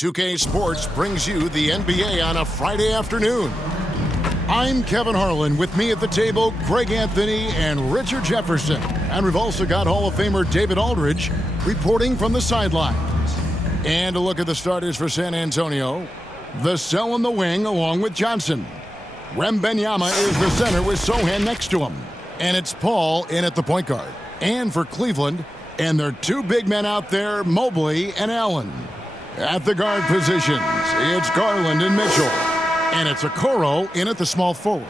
2K Sports brings you the NBA on a Friday afternoon. I'm Kevin Harlan. With me at the table, Greg Anthony and Richard Jefferson. And we've also got Hall of Famer David Aldridge reporting from the sidelines. And a look at the starters for San Antonio. Vassell in the wing along with Johnson. Wembanyama is the center with Sohan next to him. And it's Paul in at the point guard. And for Cleveland, and their two big men out there, Mobley and Allen. At the guard positions, it's Garland and Mitchell. And it's Okoro in at the small forward.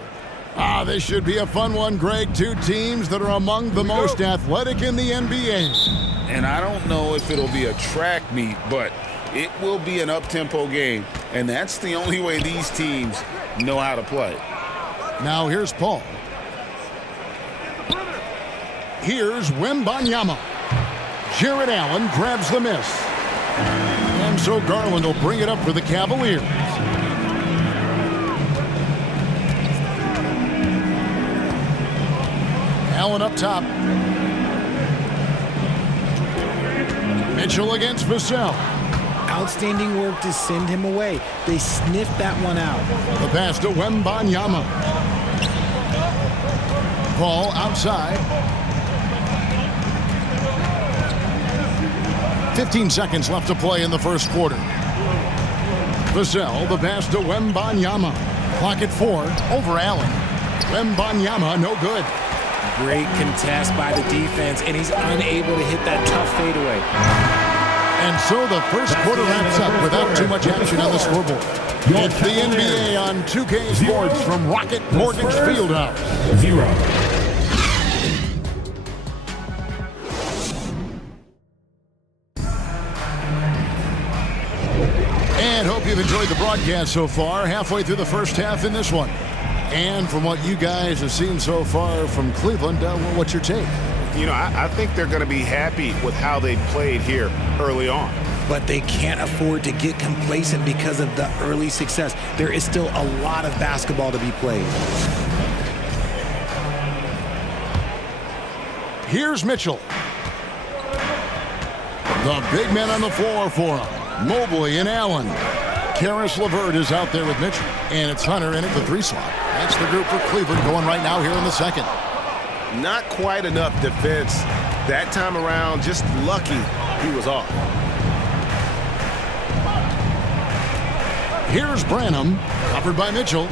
This should be a fun one, Greg. Two teams that are among the most athletic in the NBA. And I don't know if it'll be a track meet, but it will be an up-tempo game. And that's the only way these teams know how to play. Now here's Paul. Here's Wembanyama. Jared Allen grabs the miss. And so Garland will bring it up for the Cavaliers. Allen up top. Mitchell against Vassell. Outstanding work to send him away. They sniffed that one out. The pass to Wembanyama. Paul outside. 15 seconds left to play in the first quarter. Vassell, the pass to Wembanyama. Clock at 4, over Allen. Wembanyama, no good. Great contest by the defense, and he's unable to hit that tough fadeaway. And so the first quarter wraps up without too much action on the scoreboard. It's the NBA on 2K Sports from Rocket Mortgage Fieldhouse. 0. And hope you've enjoyed the broadcast so far. Halfway through the first half in this one. And from what you guys have seen so far from Cleveland, what's your take? You know, I think they're going to be happy with how they played here early on. But they can't afford to get complacent because of the early success. There is still a lot of basketball to be played. Here's Mitchell. The big men on the floor for him. Mobley and Allen. Karis LeVert is out there with Mitchell. And it's Hunter in at the 3 slot. That's the group for Cleveland going right now here in the second. Not quite enough defense that time around. Just lucky he was off. Here's Branham, covered by Mitchell.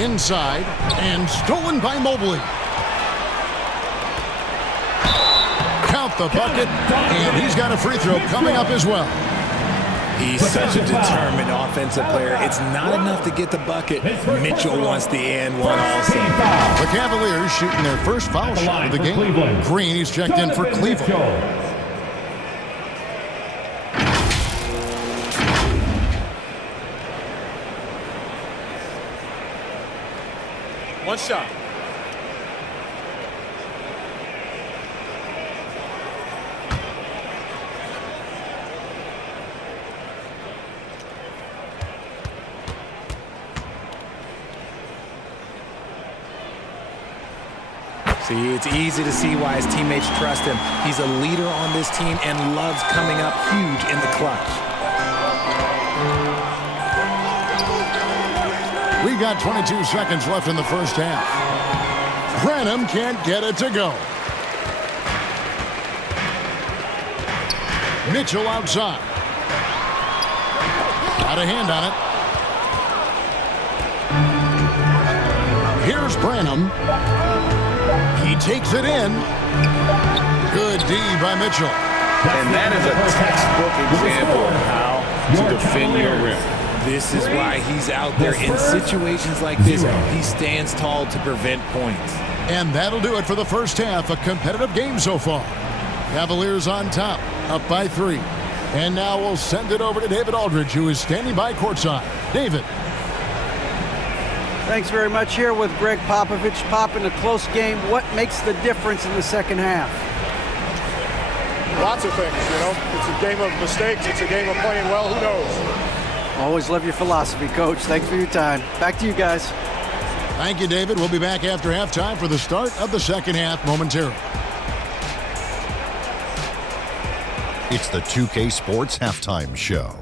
Inside, and stolen by Mobley. Count the bucket, and he's got a free throw coming up as well. He's such a determined offensive player. It's not enough to get the bucket. Mitchell wants the and one also. The Cavaliers shooting their first foul shot of the game. Green, he's checked in for Cleveland. One shot. See, it's easy to see why his teammates trust him. He's a leader on this team and loves coming up huge in the clutch. We've got 22 seconds left in the first half. Branham can't get it to go. Mitchell outside. Got a hand on it. Here's Branham. He takes it in. Good D by Mitchell. And that is a textbook example of how to defend your rim. This is why he's out there in situations like this. He stands tall to prevent points. And that'll do it for the first half. A competitive game so far. Cavaliers on top, up by 3. And now we'll send it over to David Aldridge, who is standing by courtside. David. Thanks very much. Here with Greg Popovich. Pop, in a close game, what makes the difference in the second half? Lots of things, you know. It's a game of mistakes. It's a game of playing well. Who knows? Always love your philosophy, Coach. Thanks for your time. Back to you guys. Thank you, David. We'll be back after halftime for the start of the second half momentarily. It's the 2K Sports Halftime Show.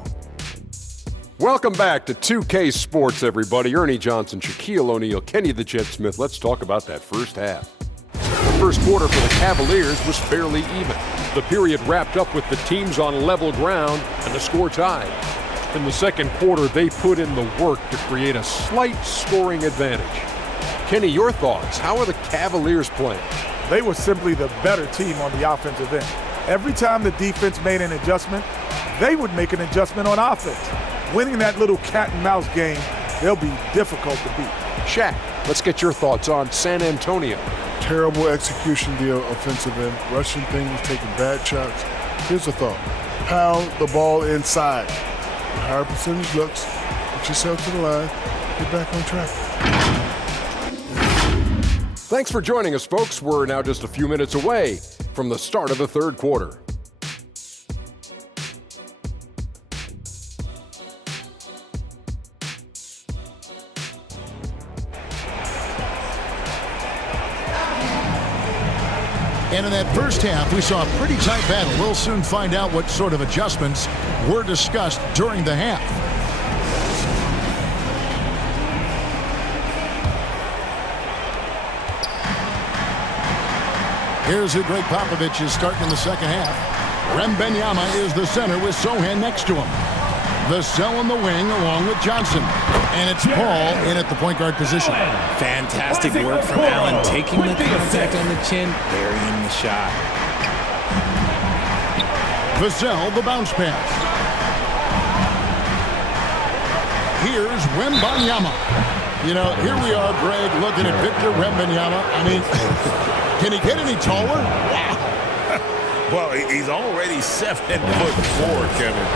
Welcome back to 2K Sports, everybody. Ernie Johnson, Shaquille O'Neal, Kenny the Jet Smith. Let's talk about that first half. The first quarter for the Cavaliers was fairly even. The period wrapped up with the teams on level ground and the score tied. In the second quarter, they put in the work to create a slight scoring advantage. Kenny, your thoughts? How are the Cavaliers playing? They were simply the better team on the offensive end. Every time the defense made an adjustment, they would make an adjustment on offense. Winning that little cat and mouse game, they'll be difficult to beat. Shaq, let's get your thoughts on San Antonio. Terrible execution deal offensive end, rushing things, taking bad shots. Here's a thought. Pound the ball inside. Higher percentage looks, get yourself to the line, get back on track. Thanks for joining us, folks. We're now just a few minutes away from the start of the third quarter. And in that first half, we saw a pretty tight battle. We'll soon find out what sort of adjustments were discussed during the half. Here's who Greg Popovich is starting in the second half. Wembanyama is the center with Sohan next to him. Vassell in the wing along with Johnson. And it's Paul in at the point guard position. Fantastic work from Allen, taking the contact on the chin, burying the shot. Vassell, the bounce pass. Here's Wembanyama. You know, here we are, Greg, looking at Victor Wembanyama. I mean, can he get any taller? Well, he's already 7'4", Kevin.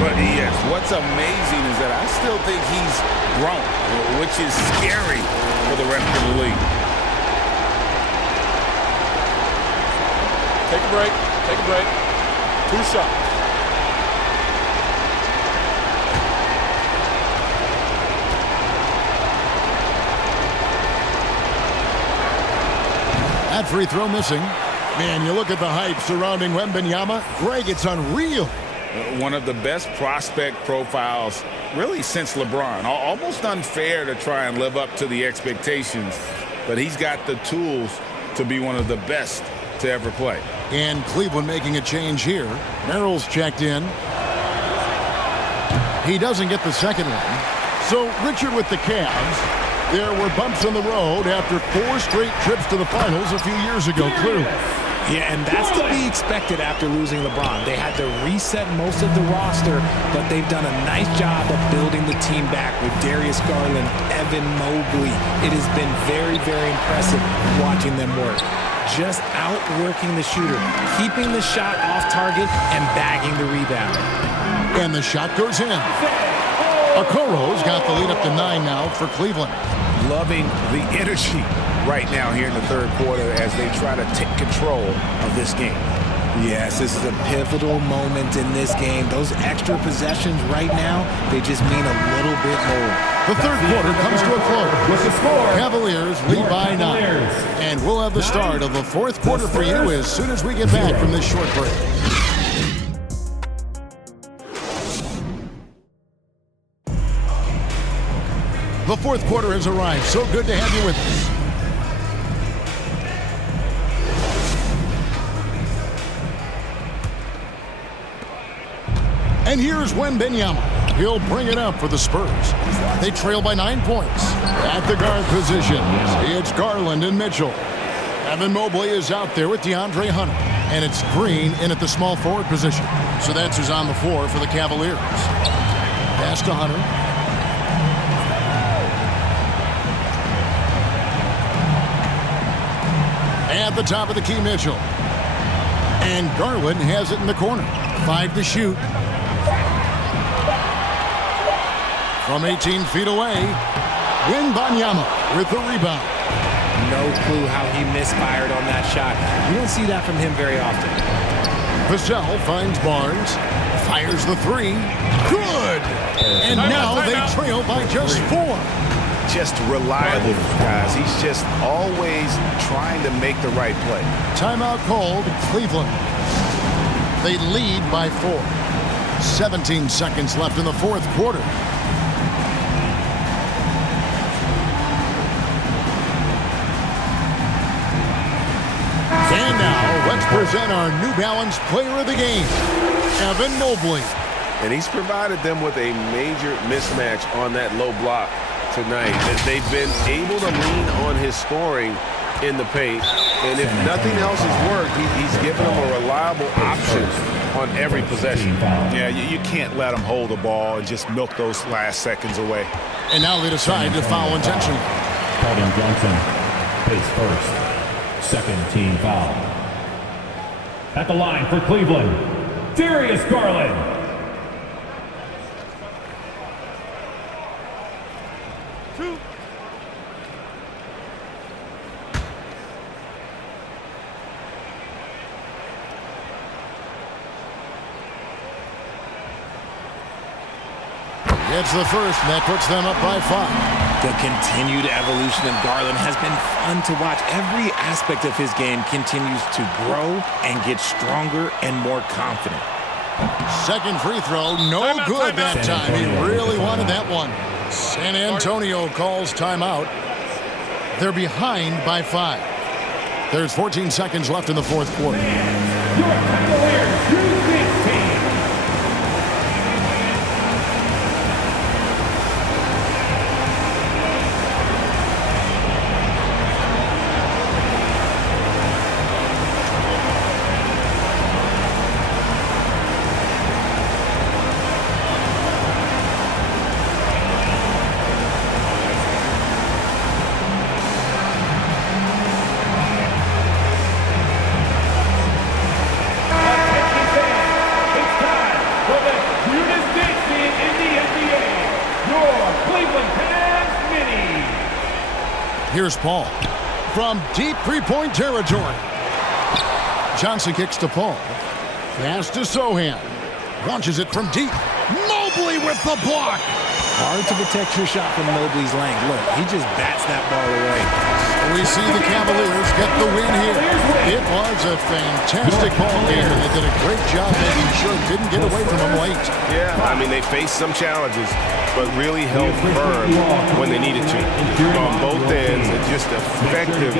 But yes, what's amazing is that I still think he's grown, which is scary for the rest of the league. Take a break. Take a break. 2 shots. That free throw missing. Man, you look at the hype surrounding Wembanyama. Greg, it's unreal. One of the best prospect profiles really since LeBron. Almost unfair to try and live up to the expectations, but he's got the tools to be one of the best to ever play. And Cleveland making a change here. Merrill's checked in. He doesn't get the second one. So Richard with the Cavs. There were bumps in the road after 4 straight trips to the finals a few years ago, clearly. Yeah, and that's to be expected after losing LeBron. They had to reset most of the roster, but they've done a nice job of building the team back with Darius Garland, Evan Mobley. It has been very, very impressive watching them work. Just outworking the shooter, keeping the shot off target, and bagging the rebound. And the shot goes in. Okoro's got the lead up to 9 now for Cleveland. Loving the energy right now here in the third quarter as they try to take control of this game. Yes, this is a pivotal moment in this game. Those extra possessions right now, they just mean a little bit more. The third quarter comes to a close. With the score, Cavaliers lead by 9. And we'll have the start of the fourth quarter for you as soon as we get back from this short break. The fourth quarter has arrived. So good to have you with us. And here's Wembanyama. He'll bring it up for the Spurs. They trail by 9 points. At the guard positions, it's Garland and Mitchell. Evan Mobley is out there with DeAndre Hunter. And it's Green in at the small forward position. So that's who's on the floor for the Cavaliers. Pass to Hunter. At the top of the key, Mitchell. And Garland has it in the corner. 5 to shoot. From 18 feet away, Wembanyama with the rebound. No clue how he misfired on that shot. You don't see that from him very often. Vassell finds Barnes. Fires the 3. Good! And now they trail by just 4. Just reliable, guys. He's just always trying to make the right play. Timeout called, Cleveland. They lead by 4. 17 seconds left in the fourth quarter. And now, let's present our New Balance Player of the Game, Evan Mobley. And he's provided them with a major mismatch on that low block tonight. They've been able to lean on his scoring in the paint. And if nothing else has worked, he's given them a reliable option on every possession. Yeah, you can't let them hold the ball and just milk those last seconds away. And now they decide to foul intentionally. Calvin Johnson pays first. Second team foul. At the line for Cleveland, Darius Garland. It's the first, and that puts them up by 5. The continued evolution of Garland has been fun to watch. Every aspect of his game continues to grow and get stronger and more confident. Second free throw, no good that time. He really wanted that one. San Antonio calls timeout. They're behind by 5. There's 14 seconds left in the fourth quarter. Your Cavaliers, Here's Paul from deep three-point territory. Johnson kicks to Paul. Pass to Sohan. Launches it from deep. Mobley with the block. Hard to protect your shot from Mobley's length. Look, he just bats that ball away. We see the Cavaliers get the win here. It was a fantastic ball game, and they did a great job making sure it didn't get away from them late. Yeah, I mean, they faced some challenges, but really held firm when they needed to. On both ends, and just effective